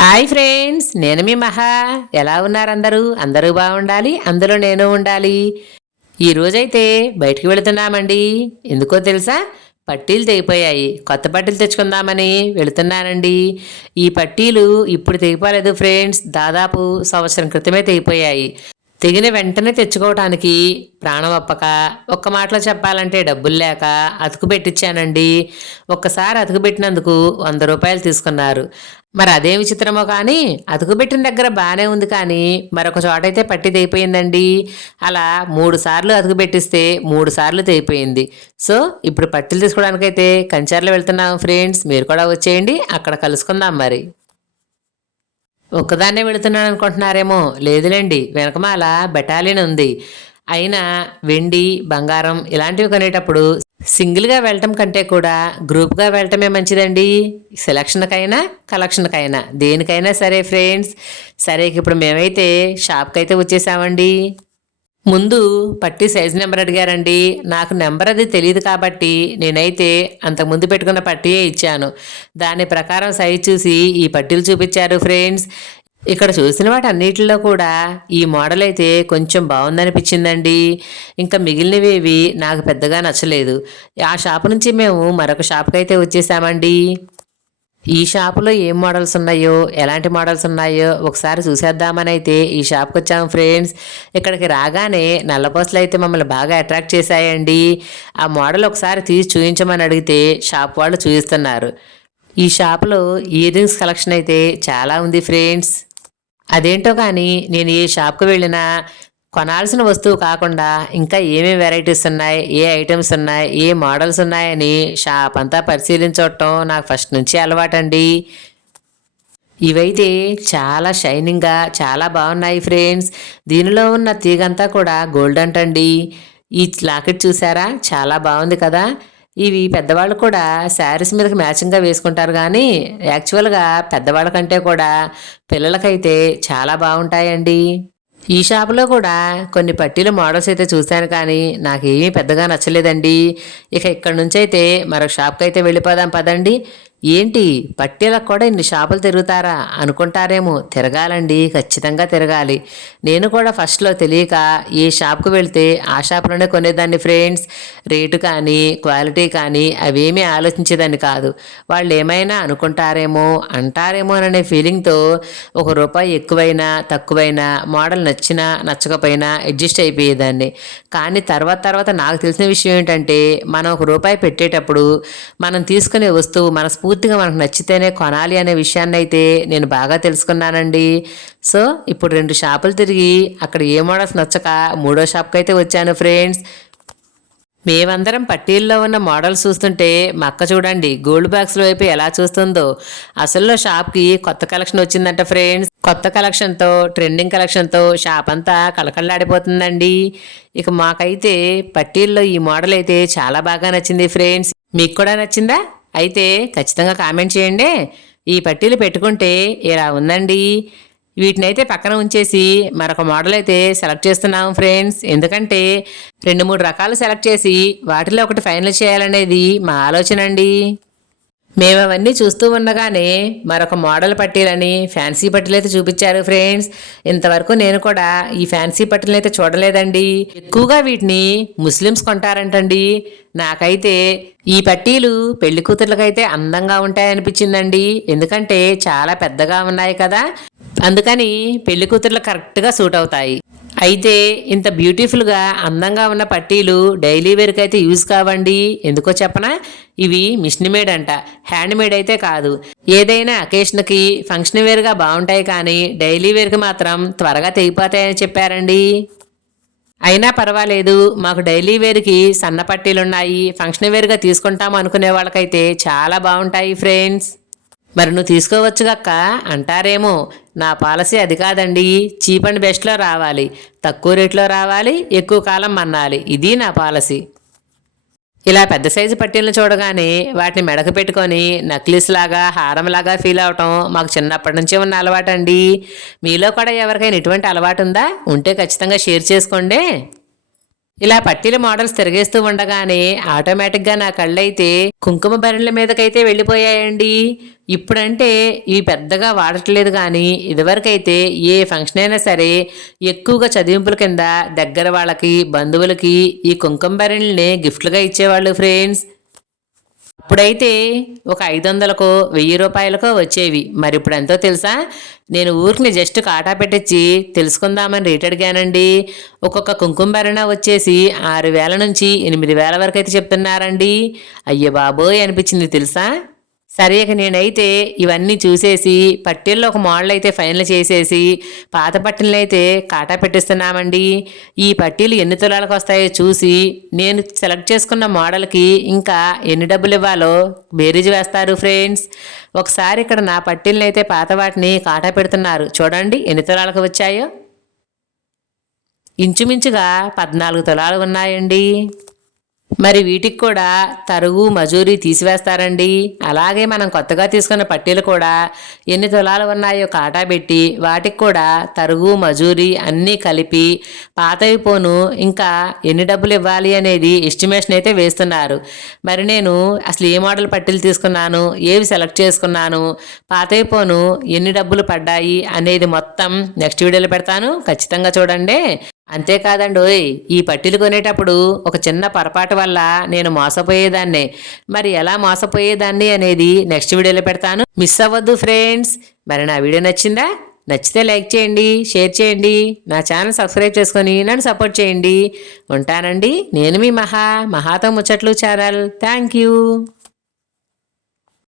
Hi friends నేను మీ మహా. ఎలా ఉన్నారు అందరూ? అందరూ బాగుండాలి అందులో నేను ఉండాలి. ఈ రోజైతే బయటికి వెళుతున్నామండి. ఎందుకో తెలుసా? పట్టీలు తెగిపోయాయి. కొత్త పట్టీలు తెచ్చుకుందామని వెళుతున్నానండి. ఈ పట్టీలు ఇప్పుడు తెగిపోలేదు ఫ్రెండ్స్. దాదాపు సంవత్సరం క్రితమే తెగిపోయాయి. తెగిన వెంటనే తెచ్చుకోవటానికి ప్రాణం ఒప్పక ఒక్క మాటలో చెప్పాలంటే డబ్బులు లేక అతుకు పెట్టించానండి ఒక్కసారి అతుకు పెట్టినందుకు వంద రూపాయలు తీసుకున్నారు. మరి అదే విచిత్రమో కానీ అతుకు పెట్టిన దగ్గర బాగానే ఉంది కానీ మరొక చోట అయితే పట్టి తెగిపోయిందండి. అలా మూడు సార్లు అతుకు పెట్టిస్తే మూడు సార్లు తెగిపోయింది. సో ఇప్పుడు పట్టీలు తీసుకోవడానికైతే కంచర్లో వెళ్తున్నాం ఫ్రెండ్స్. మీరు కూడా వచ్చేయండి. అక్కడ కలుసుకుందాం మరి. ఒక్కదాన్నే వెళుతున్నాను అనుకుంటున్నారేమో. లేదులేండి వెనకమాల బెటాలియన్ ఉంది. అయినా వెండి బంగారం ఇలాంటివి కొనేటప్పుడు సింగిల్గా వెళ్ళటం కంటే కూడా గ్రూప్గా వెళ్ళటమే మంచిదండి. సెలక్షన్కైనా కలెక్షన్కైనా దేనికైనా సరే ఫ్రెండ్స్. సరే ఇప్పుడు మేమైతే షాప్కి అయితే వచ్చేసామండి. ముందు పట్టి సైజ్ నెంబర్ అడిగారండి. నాకు నెంబర్ అది తెలియదు కాబట్టి నేనైతే అంతకుముందు పెట్టుకున్న పట్టియే ఇచ్చాను. దాని ప్రకారం సైజ్ చూసి ఈ పట్టీలు చూపించారు ఫ్రెండ్స్. ఇక్కడ చూసిన వాటి అన్నిటిలో కూడా ఈ మోడల్ అయితే కొంచెం బాగుందనిపించిందండి. ఇంకా మిగిలినవేవి నాకు పెద్దగా నచ్చలేదు. ఆ షాప్ నుంచి మేము మరొక షాప్కి అయితే వచ్చేసామండి. ఈ షాపులో ఏం మోడల్స్ ఉన్నాయో ఎలాంటి మోడల్స్ ఉన్నాయో ఒకసారి చూసేద్దామని అయితే ఈ షాప్కి వచ్చాము ఫ్రెండ్స్ ఇక్కడికి రాగానే నల్లపోసలు అయితే మమ్మల్ని బాగా అట్రాక్ట్ చేశాయండి. ఆ మోడల్ ఒకసారి తీసి చూపించమని అడిగితే షాప్ వాళ్ళు చూపిస్తున్నారు ఈ షాపులో ఇయర్ రింగ్స్ కలెక్షన్ అయితే చాలా ఉంది ఫ్రెండ్స్ అదేంటో కానీ నేను ఏ షాప్కి వెళ్ళినా కొనాల్సిన వస్తువు కాకుండా ఇంకా ఏమేమి వెరైటీస్ ఉన్నాయి ఏ ఐటమ్స్ ఉన్నాయి ఏ మోడల్స్ ఉన్నాయని షాప్ అంతా పరిశీలించవటం నాకు ఫస్ట్ నుంచి అలవాటండి. ఇవైతే చాలా షైనింగ్గా చాలా బాగున్నాయి ఫ్రెండ్స్. దీనిలో ఉన్న తీగంతా కూడా గోల్డ్ అంటండి. ఈ లాకెట్ చూసారా? చాలా బాగుంది కదా. ఇవి పెద్దవాళ్ళు కూడా శారీస్ మీదకి మ్యాచింగ్గా వేసుకుంటారు కానీ యాక్చువల్గా పెద్దవాళ్ళ కంటే కూడా పిల్లలకైతే చాలా బాగుంటాయండి. ఈ షాపులో కూడా కొన్ని పట్టీల మోడల్స్ అయితే చూశాను కానీ నాకేమీ పెద్దగా నచ్చలేదండి. ఇక ఇక్కడ నుంచి అయితే మరొక షాప్కి అయితే వెళ్ళిపోదాం పదండి. ఏంటి? పట్టేలకు కూడా ఇన్ని షాపులు తిరుగుతారా? అనుకుంటారేమో. తిరగాలండి. ఖచ్చితంగా తిరగాలి. నేను కూడా ఫస్ట్లో తెలియక ఏ షాప్కి వెళ్తే ఆ షాప్లోనే కొనేదాన్ని ఫ్రెండ్స్. రేటు కానీ క్వాలిటీ కానీ అవేమీ ఆలోచించేదాన్ని కాదు. వాళ్ళు ఏమైనా అనుకుంటారేమో అంటారేమో అనే ఫీలింగ్తో ఒక రూపాయి ఎక్కువైనా తక్కువైనా మోడల్ నచ్చినా నచ్చకపోయినా అడ్జస్ట్ అయిపోయేదాన్ని. కానీ తర్వాత తర్వాత నాకు తెలిసిన విషయం ఏంటంటే మనం ఒక రూపాయి పెట్టేటప్పుడు మనం తీసుకునే వస్తువు మన పూర్తిగా మనకు నచ్చితేనే కొనాలి అనే విషయాన్ని అయితే నేను బాగా తెలుసుకున్నానండి. సో ఇప్పుడు రెండు షాపులు తిరిగి అక్కడ ఏ మోడల్స్ నచ్చక మూడో షాప్కి అయితే వచ్చాను ఫ్రెండ్స్. మేమందరం పట్టీల్లో ఉన్న మోడల్స్ చూస్తుంటే మా అక్క చూడండి గోల్డ్ బాక్స్ వైపు ఎలా చూస్తుందో. అసలు షాప్కి కొత్త కలెక్షన్ వచ్చిందంట ఫ్రెండ్స్. కొత్త కలెక్షన్తో ట్రెండింగ్ కలెక్షన్తో షాప్ అంతా కళకళలాడిపోతుందండి. ఇక మాకైతే పట్టీల్లో ఈ మోడల్ అయితే చాలా బాగా నచ్చింది ఫ్రెండ్స్. మీకు కూడా నచ్చిందా? అయితే ఖచ్చితంగా కామెంట్ చేయండి. ఈ పట్టీలు పెట్టుకుంటే ఇలా ఉందండి. వీటినైతే పక్కన ఉంచేసి మరొక మోడల్ అయితే సెలెక్ట్ చేస్తున్నాం ఫ్రెండ్స్ ఎందుకంటే రెండు మూడు రకాలు సెలెక్ట్ చేసి వాటిలో ఒకటి ఫైనల్ చేయాలనేది మా ఆలోచన అండి. మేము అవన్నీ చూస్తూ ఉండగానే మరొక మోడల్ పట్టీలని ఫ్యాన్సీ పట్టీలు అయితే చూపించారు ఫ్రెండ్స్. ఇంతవరకు నేను కూడా ఈ ఫ్యాన్సీ పట్టీలైతే అయితే చూడలేదండి. ఎక్కువగా వీటిని ముస్లిమ్స్ కొంటారంటండి. నాకైతే ఈ పట్టీలు పెళ్ళి కూతుర్లకైతే అందంగా ఉంటాయనిపించిందండి. ఎందుకంటే చాలా పెద్దగా ఉన్నాయి కదా. అందుకని పెళ్ళి కూతుర్లు కరెక్ట్గా సూట్ అవుతాయి. అయితే ఇంత బ్యూటిఫుల్గా అందంగా ఉన్న పట్టీలు డైలీ వేర్కి అయితే యూజ్ కావండి. ఎందుకో చెప్పనా? ఇవి మిషన్ మేడ్ అంట. హ్యాండ్ మేడ్ అయితే కాదు. ఏదైనా అకేషన్కి ఫంక్షన్ వేర్గా బాగుంటాయి కానీ డైలీ వేర్కి మాత్రం త్వరగా తెగిపోతాయని చెప్పారండి. అయినా పర్వాలేదు మాకు డైలీ వేర్కి సన్న పట్టీలు ఉన్నాయి ఫంక్షన్ వేర్గా తీసుకుంటాం అనుకునే వాళ్ళకైతే చాలా బాగుంటాయి ఫ్రెండ్స్ మరి నువ్వు తీసుకోవచ్చు గక్క అంటారేమో. నా పాలసీ అది కాదండి. చీప్ అండ్ బెస్ట్లో రావాలి. తక్కువ రేట్లో రావాలి. ఎక్కువ కాలం మన్నాలి. ఇది నా పాలసీ. ఇలా పెద్ద సైజు పట్టీలను చూడగానే వాటిని మెడకు పెట్టుకొని నక్లీస్ లాగా హారంలాగా ఫీల్ అవటం మాకు చిన్నప్పటి నుంచే ఉన్న అలవాటు అండి మీలో కూడా ఎవరికైనా ఇటువంటి అలవాటు ఉందా ఉంటే ఖచ్చితంగా షేర్ చేసుకోండి. ఇలా పట్టీల మోడల్స్ తిరిగేస్తూ ఉండగానే ఆటోమేటిక్గా నా కళ్ళైతే కుంకుమ బరిల మీదకైతే వెళ్ళిపోయాయండి. ఇప్పుడంటే ఇవి పెద్దగా వాడట్లేదు కానీ ఇదివరకైతే ఏ ఫంక్షన్ అయినా సరే ఎక్కువగా చదివింపుల కింద దగ్గర వాళ్ళకి బంధువులకి ఈ కుంకుమ బెరళ్ళని గిఫ్ట్లుగా ఇచ్చేవాళ్ళు ఫ్రెండ్స్. అప్పుడైతే ఒక ఐదు వందలకో వెయ్యి రూపాయలకో వచ్చేవి. మరి ఇప్పుడు ఎంతో తెలుసా? నేను ఊరికి జస్ట్ కాటా పెట్టించి తెలుసుకుందామని రేట్ అడిగానండి. ఒక్కొక్క కుంకుమ భరణ వచ్చేసి ఆరు వేల నుంచి ఎనిమిది వేల వరకు అయితే చెప్తున్నారండి. అయ్యో బాబోయ్ అనిపించింది తెలుసా? సరే ఇక నేనైతే ఇవన్నీ చూసేసి పట్టీల్లో ఒక మోడల్ అయితే ఫైనల్ చేసేసి పాత పట్టెలనైతే కాటా పెట్టిస్తున్నామండి. ఈ పట్టీలు ఎన్ని తులాలకు వస్తాయో చూసి నేను సెలెక్ట్ చేసుకున్న మోడల్కి ఇంకా ఎన్ని డబ్బులు ఇవ్వాలో బేరీజ్ వేస్తారు ఫ్రెండ్స్. ఒకసారి ఇక్కడ నా పట్టీలనైతే పాత వాటిని కాటా పెడుతున్నారు. చూడండి ఎన్ని తులాలకు వచ్చాయో. ఇంచుమించుగా పద్నాలుగు తులాలు ఉన్నాయండి. మరి వీటికి కూడా తరుగు మజూరీ తీసివేస్తారండి. అలాగే మనం కొత్తగా తీసుకున్న పట్టీలు కూడా ఎన్ని తులాలు ఉన్నాయో కాటా పెట్టి వాటికి కూడా తరుగు మజూరీ అన్నీ కలిపి పాతవి పోను ఇంకా ఎన్ని డబ్బులు ఇవ్వాలి అనేది ఎస్టిమేషన్ అయితే వేస్తున్నారు. మరి నేను అసలు ఏ మోడల్ పట్టీలు తీసుకున్నాను ఏవి సెలెక్ట్ చేసుకున్నాను పాతవి పోను ఎన్ని డబ్బులు పడ్డాయి అనేది మొత్తం నెక్స్ట్ వీడియోలో పెడతాను. ఖచ్చితంగా చూడండి. అంతేకాదండి ఓయ్ ఈ పట్టీలు కొనేటప్పుడు ఒక చిన్న పొరపాటు వల్ల నేను మోసపోయేదాన్నే. మరి ఎలా మోసపోయేదాన్ని అనేది నెక్స్ట్ వీడియోలో పెడతాను. మిస్ అవ్వద్దు ఫ్రెండ్స్. మరి నా వీడియో నచ్చిందా? నచ్చితే లైక్ చేయండి షేర్ చేయండి నా ఛానల్ సబ్స్క్రైబ్ చేసుకొని నన్ను సపోర్ట్ చేయండి. ఉంటానండి నేను మీ మహా మహాతో ముచ్చట్లు ఛానల్ థ్యాంక్ యూ.